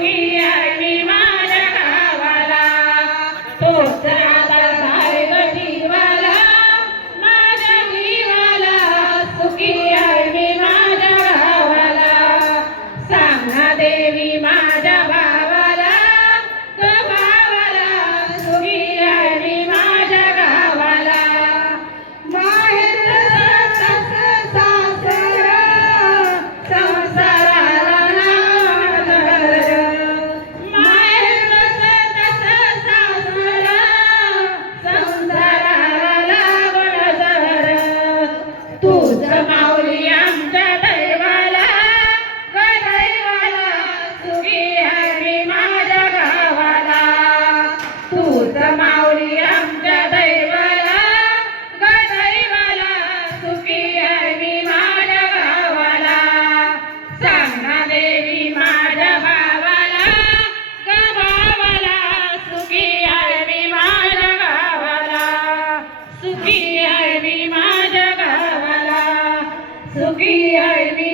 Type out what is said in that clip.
सुखी आहे मी माझ्या गावाला तोच आधार आहे ग जीवाला माझ्या जीवाला सुखी आहे मी माझ्या गावाला सांग ना देवी माझ्या भावाला ग भावाला सुखी आहे मी माझ्या गावाला माहेर तुझं माऊली आमच्या दैवाला ग दैवाला सुखी आहे मी माझ्या गावाला तुझं माऊली आमच्या दैवाला ग दैवाला सुखी आहे मी माझ्या गावाला सांग ना देवी माझ्या भावाला ग भावाला सुखी आहे मी माझ्या गावाला सुखी आहे मी माझ्या गावाला सुखी आहे मी